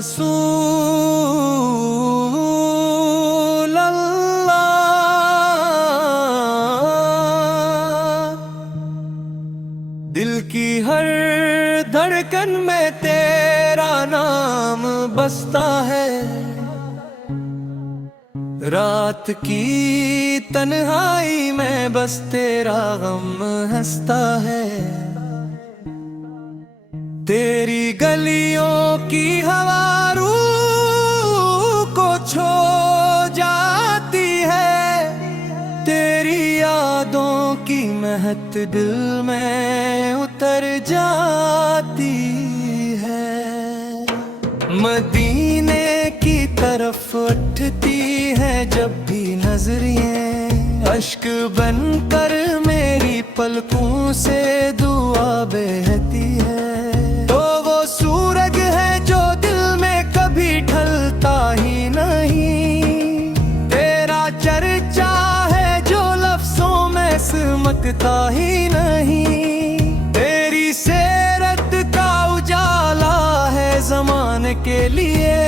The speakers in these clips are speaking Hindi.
रसूल अल्लाह। दिल की हर धड़कन में तेरा नाम बसता है, रात की तन्हाई में बस तेरा गम हंसता है। तेरी गलियों की हवा रूह को छो जाती है, तेरी यादों की महक दिल में उतर जाती है। मदीने की तरफ उठती है जब भी नजरें, अश्क बनकर मेरी पलकों से दुआ बहती है। तो वो सूरज है जो दिल में कभी ढलता ही नहीं, तेरा चर्चा है जो लफ्जों में सिमटता ही नहीं। तेरी सीरत का उजाला है ज़माने के लिए,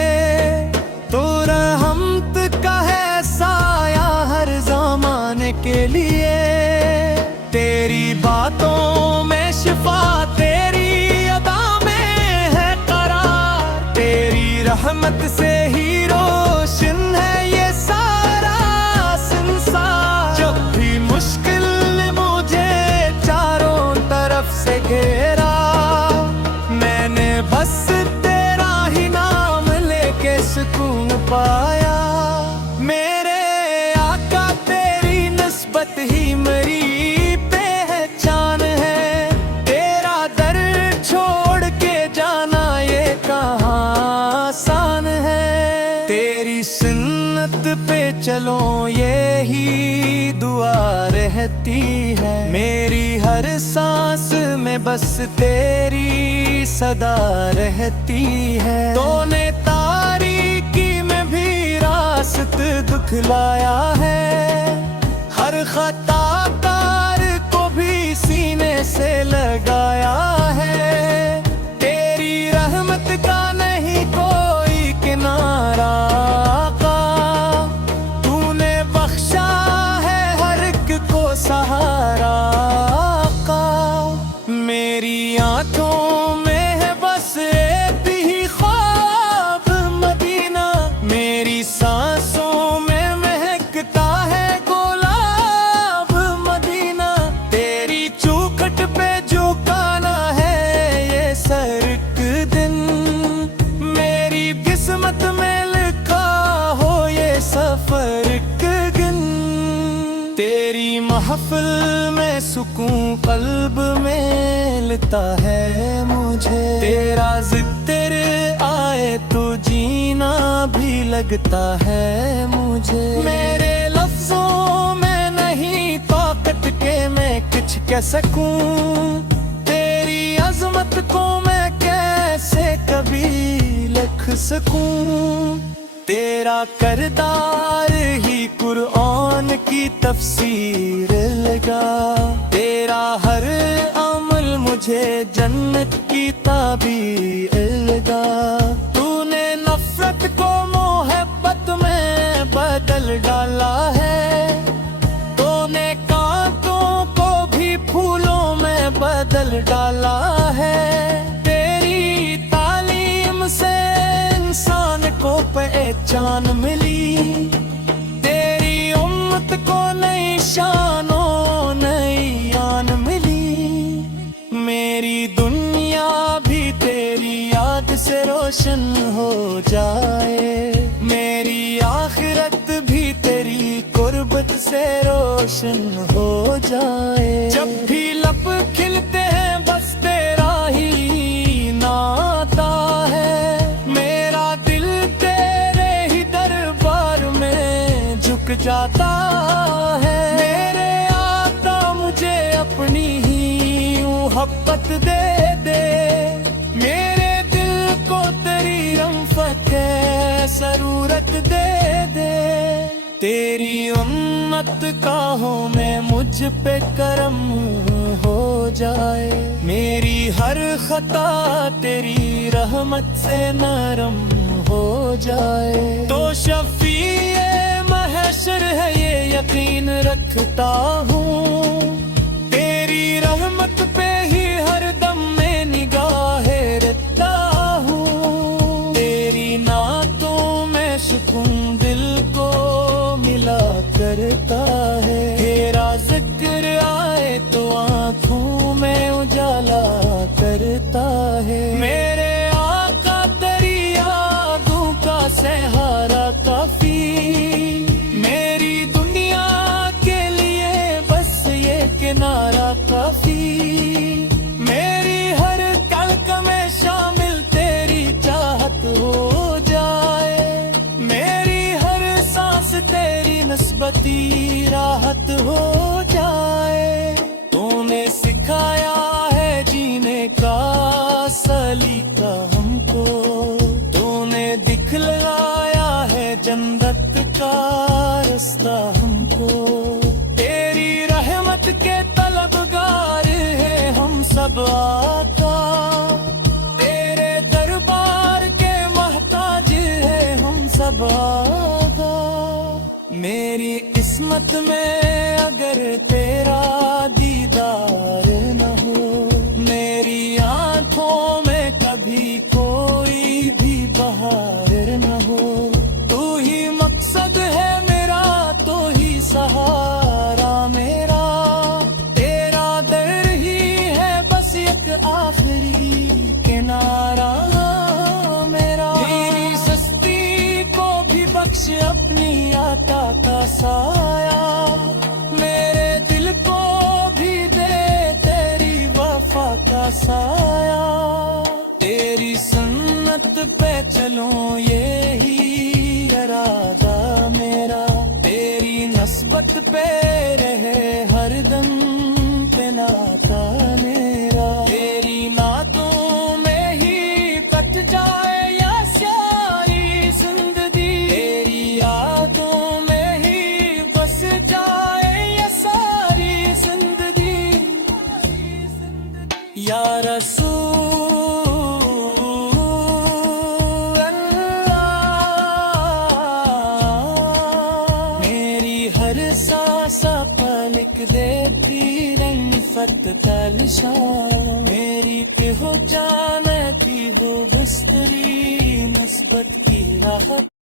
तो रहमत का है साया हर ज़माने के लिए। तेरी बातों में शिफा, तेरी अदा में है करार, तेरी रहमत से ही रोशन है ये सारा संसार। जब भी मुश्किल ने मुझे चारों तरफ से घेरा, मैंने बस तेरा ही नाम लेके सुकून पाया। मेरे आका तेरी निस्बत ही मेरी पहचान है, तेरा दर छोड़ के जाना ये कहाँ आसान है। तेरी सुन्नत पे चलो ये ही दुआ रहती है, मेरी हर सांस में बस तेरी सदा रहती है। तूने तारीकी में भी रास्त दिखलाया है, हर खताकार को भी सीने से लगाया है। तेरी रहमत का नहीं कोई किनारा आका, तूने बख्शा है हर एक को सहारा आका। मेरी आंखों में है बस एक ही ख्वाब मदीना, मेरी सांसों में महकता है गुलाब मदीना। तेरी चौखट पे झुकाना है ये सर एक दिन, मेरी किस्मत में लिखा हो ये सफर एक दिन। तेरी महफिल में सुकून कल्ब में मिलता है मुझे, तेरा जिक्र आए तो जीना भी लगता है मुझे। मेरे लफ्जों में नहीं ताकत के मैं कुछ कह सकूं, तेरी अजमत को मैं कैसे कभी लिख सकूं। तेरा करदार ही कुरान की तफसीर लगा, तेरा हर अमल मुझे जन्नत की ताबीर लगा। तूने नफरत को मोहब्बत में बदल डाला है, तूने कांटों को भी फूलों में बदल डाला है। तेरी तालीम से इंसान को पहचान मिली, तेरी उम्मत को नई शानों नई आन मिली। मेरी दुनिया भी तेरी याद से रोशन हो जाए, मेरी आखिरत भी तेरी कुर्बत से रोशन हो जाए। जब भी लब खिलते हैं बस तेरा ही नाता है, मेरा दिल तेरे ही दरबार में झुक जाता है। मेरे आका मुझे अपनी ही मोहब्बत दे दे, मेरे दिल को तेरी रफ़त सरूरत दे दे। तेरी उम्मत का हो मैं मुझ पे करम हो जाए, मेरी हर खता तेरी रहमत से नरम जाए। तो शफीए महशर है ये यकीन रखता हूँ, तेरी रहमत पे ही हर दम में निगाहें रखता हूँ। तेरी नातों में सुकून दिल को मिला करता है, तेरा जिक्र आए तो आँखों में उजाला करता है। मेरे आका तेरी यादों का सहारा काफी, मेरी दुनिया के लिए बस ये किनारा काफी। मेरी हर कल्क में शामिल तेरी चाहत हो जाए, मेरी हर सांस तेरी नस्बती राहत हो जाए। तूने सिखाया है जीने का सलीका हमको, तूने दिखलाया है जन्नत का रास्ता हमको। तेरी रहमत के तलबगार है हम सब आका, तेरे दरबार के मोहताज है हम सब आका। मेरी किस्मत में अगर तेरा दीदार न हो, मेरी आंखों में कभी कोई भी बहार न हो। तू ही मकसद है मेरा, तो ही सहारा मेरा, तेरा दर ही है बस एक आखिरी किनारा मेरा। तेरी सस्ती को भी बख्श अपनी आता का साया, मेरे दिल को भी दे तेरी वफा का साया। तेरी सुन्नत पे चलो यही इरादा मेरा, तेरी नस्बत पे रहे हरदम पे नाता मेरा। तेरी नातों में ही कट जाए या सारी जिंदगी, तेरी यादों में ही बस जाए या सारी जिंदगी। या रसूल अल्लाह, मेरी हर सांसा पर लिख देती रंगत तलशा, मेरी ते हो जाने की वो बुस्तरी नस्बत की राहत।